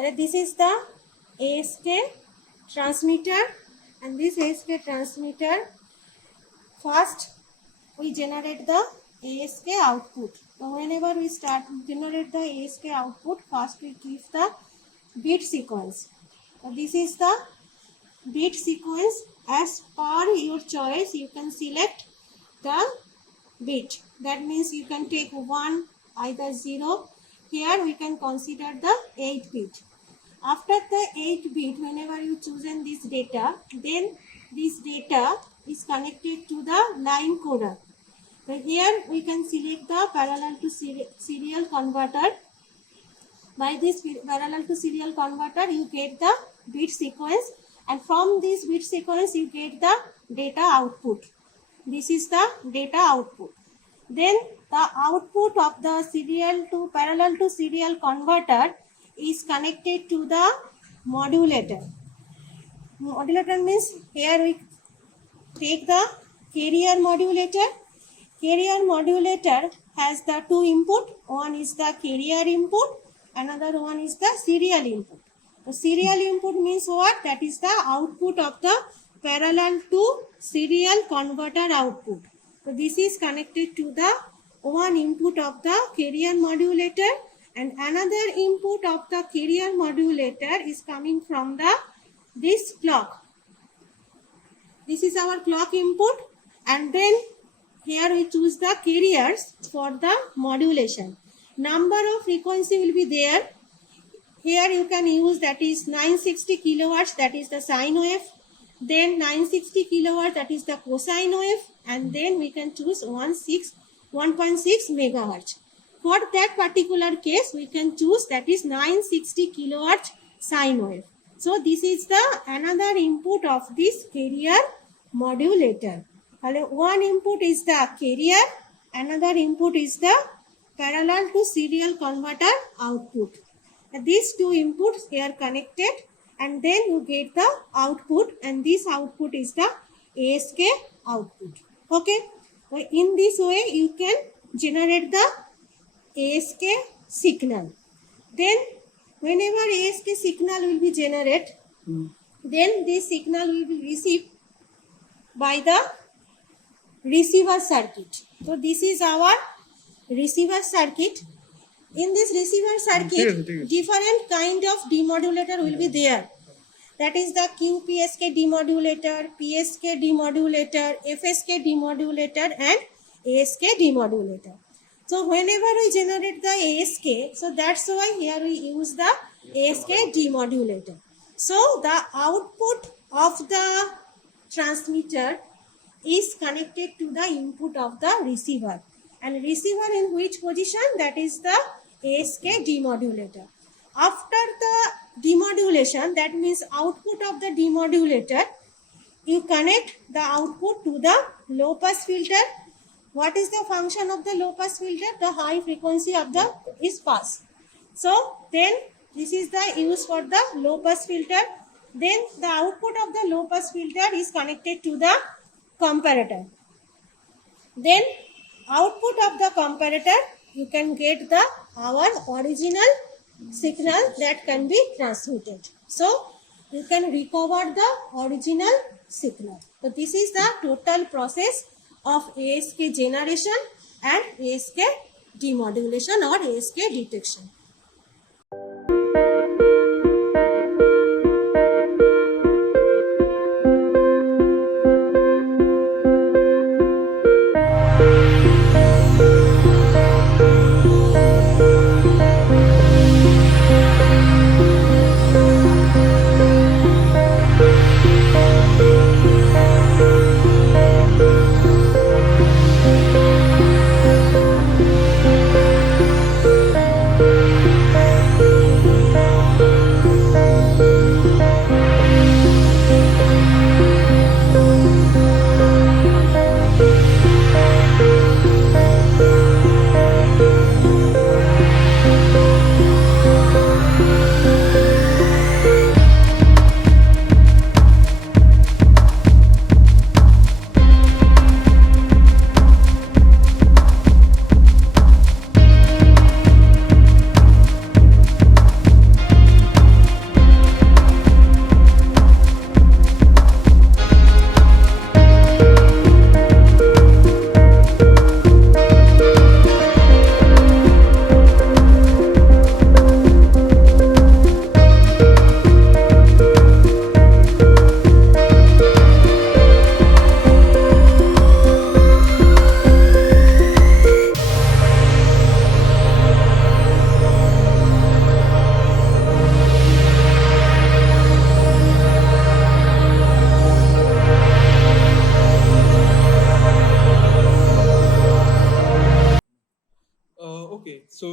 This is the ASK transmitter, and this ASK transmitter, first we generate the ASK output. So whenever we start generate the ASK output, first we give the bit sequence. So this is the bit sequence. As per your choice, you can select the bit. That means you can take 1, either 0. Here we can consider the 8 bit. After the 8 bit, whenever you chosen this data, then this data is connected to the line coder. So here we can select the parallel to serial converter. By this parallel to serial converter, you get the bit sequence, and from this bit sequence you get the data output. This is the data output. Then the output of the serial to parallel to serial converter is connected to the modulator. Modulator means here we take the carrier modulator. Carrier modulator has the two input. One is the carrier input, another one is the serial input. The serial input means what? That is the output of the parallel to serial converter output. So this is connected to the one input of the carrier modulator, and another input of the carrier modulator is coming from the this clock. This is our clock input, and then here we choose the carriers for the modulation. Number of frequency will be there. Here you can use, that is 960 kilohertz, that is the sine wave. Then 960 kilohertz, that is the cosine wave. And then we can choose 1.6 megahertz. For that particular case, we can choose, that is 960 kilohertz sine wave. So this is the another input of this carrier modulator. One input is the carrier, another input is the parallel to serial converter output. These two inputs are connected, and then you get the output, and this output is the ASK output. Okay. In this way you can generate the ASK signal. Then whenever ASK signal will be generated, then this signal will be received by the receiver circuit. So this is our receiver circuit. In this receiver circuit, different kind of demodulator will be there. That is the QPSK demodulator, PSK demodulator, FSK demodulator, and ASK demodulator. So whenever we generate the ASK, so that's why here we use the ASK demodulator. So the output of the transmitter is connected to the input of the receiver, and receiver in which position? That is the ASK demodulator. After the demodulation, that means output of the demodulator, you connect the output to the low pass filter. What is the function of the low pass filter? The high frequency of the is pass. So then this is the use for the low pass filter. Then the output of the low pass filter is connected to the comparator. Then output of the comparator, you can get the our original signal that can be transmitted. So you can recover the original signal. So this is the total process of ASK generation and ASK demodulation or ASK detection.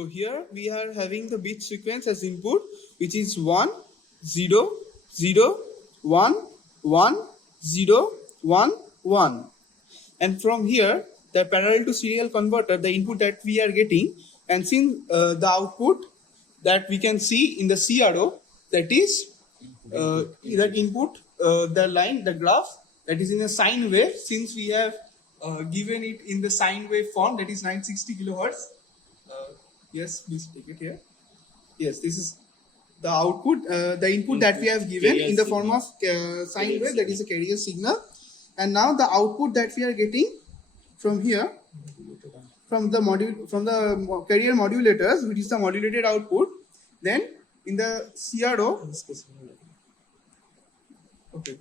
here we are having the bit sequence as input, which is 1, 0, 0, 1, 1, 0, 1, 1. And from here, the parallel to serial converter, the input that we are getting, and since the output that we can see in the CRO, that is that input, the line, the graph, that is in a sine wave, since we have given it in the sine wave form, that is 960 kilohertz. Yes, please take it here. Yes, this is the output, the input that we have given in the form of sine wave, that is a carrier signal. And now the output that we are getting from here, from the carrier modulators, which is the modulated output, then in the CRO, okay,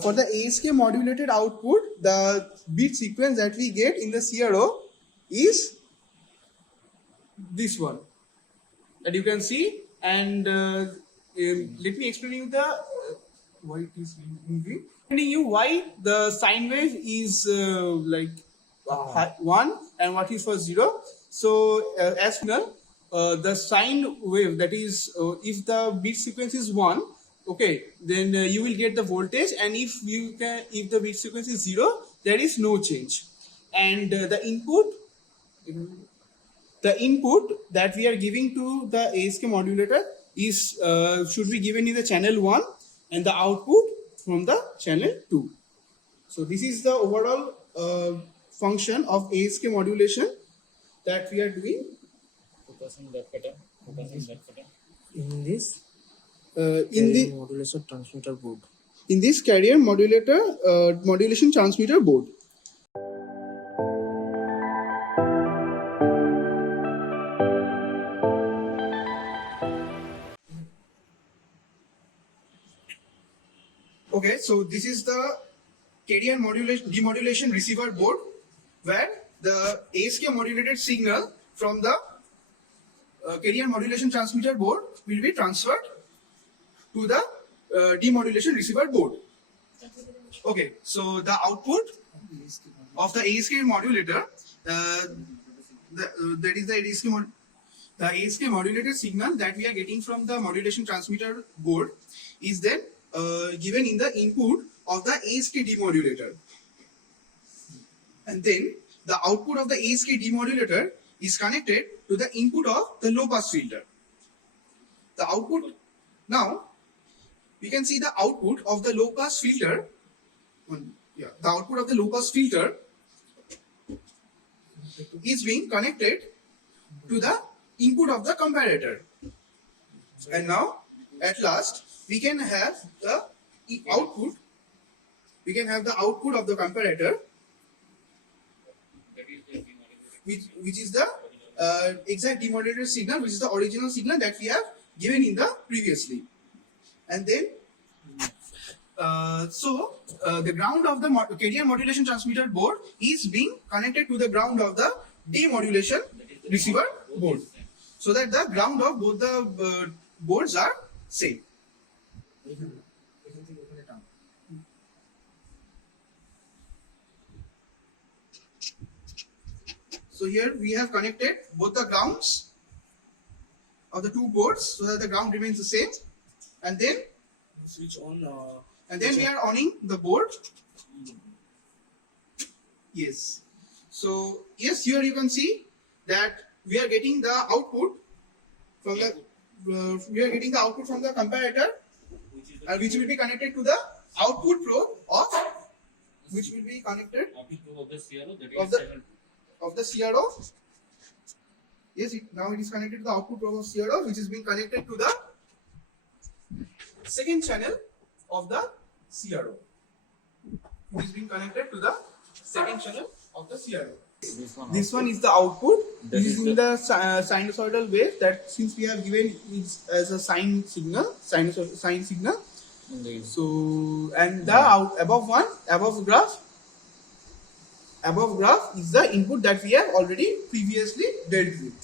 for the ASK modulated output, the bit sequence that we get in the CRO is this one that you can see. And let me explain you the why it is moving. Explaining you why the sine wave is like 1 and what is for 0. So as well, the sine wave, that is if the bit sequence is 1, okay, then you will get the voltage, and if the bit sequence is 0, there is no change. And the input that we are giving to the ASK modulator is should be given in the channel 1, and the output from the channel 2. So this is the overall function of ASK modulation that we are doing. In this modulation transmitter board. In this carrier modulation transmitter board. Okay, so this is the carrier demodulation receiver board, where the ASK modulated signal from the carrier modulation transmitter board will be transferred to the demodulation receiver board. Okay, so the output of the ASK modulator, that is the ASK modulated signal that we are getting from the modulation transmitter board, is then given in the input of the ASK demodulator. And then the output of the ASK demodulator is connected to the input of the low pass filter. The output, now we can see the output of the low pass filter. The output of the low pass filter is being connected to the input of the comparator. And now at last we can have the output. We can have the output of the comparator, which is the exact demodulated signal, which is the original signal that we have given in the previously. And then the ground of the carrier modulation transmitter board is being connected to the ground of the demodulation receiver board, so that the ground of both the boards are same. So here we have connected both the grounds of the two boards, so that the ground remains the same, and then Switch on. And then we are owning the board. Yes. So yes, here you can see that we are getting the output from the comparator, which will be connected to the output probe of the CRO. Yes, now it is connected to the output probe of CRO, which is being connected to the second channel of the CRO. It is being connected to the second channel of the CRO. This one is the output. This is in the sinusoidal wave, that since we have given it as a sine signal. So, and the above graph is the input that we have already previously dealt with.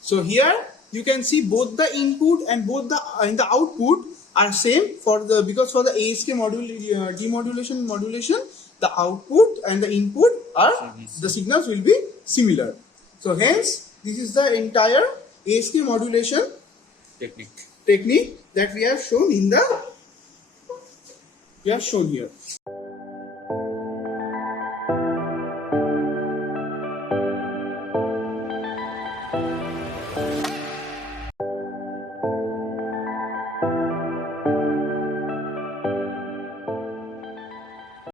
So here you can see both the input and both the output are same because for the ASK modulation, the output and the input are the signals will be similar. So hence, this is the entire ASK modulation technique. technique that we have shown here.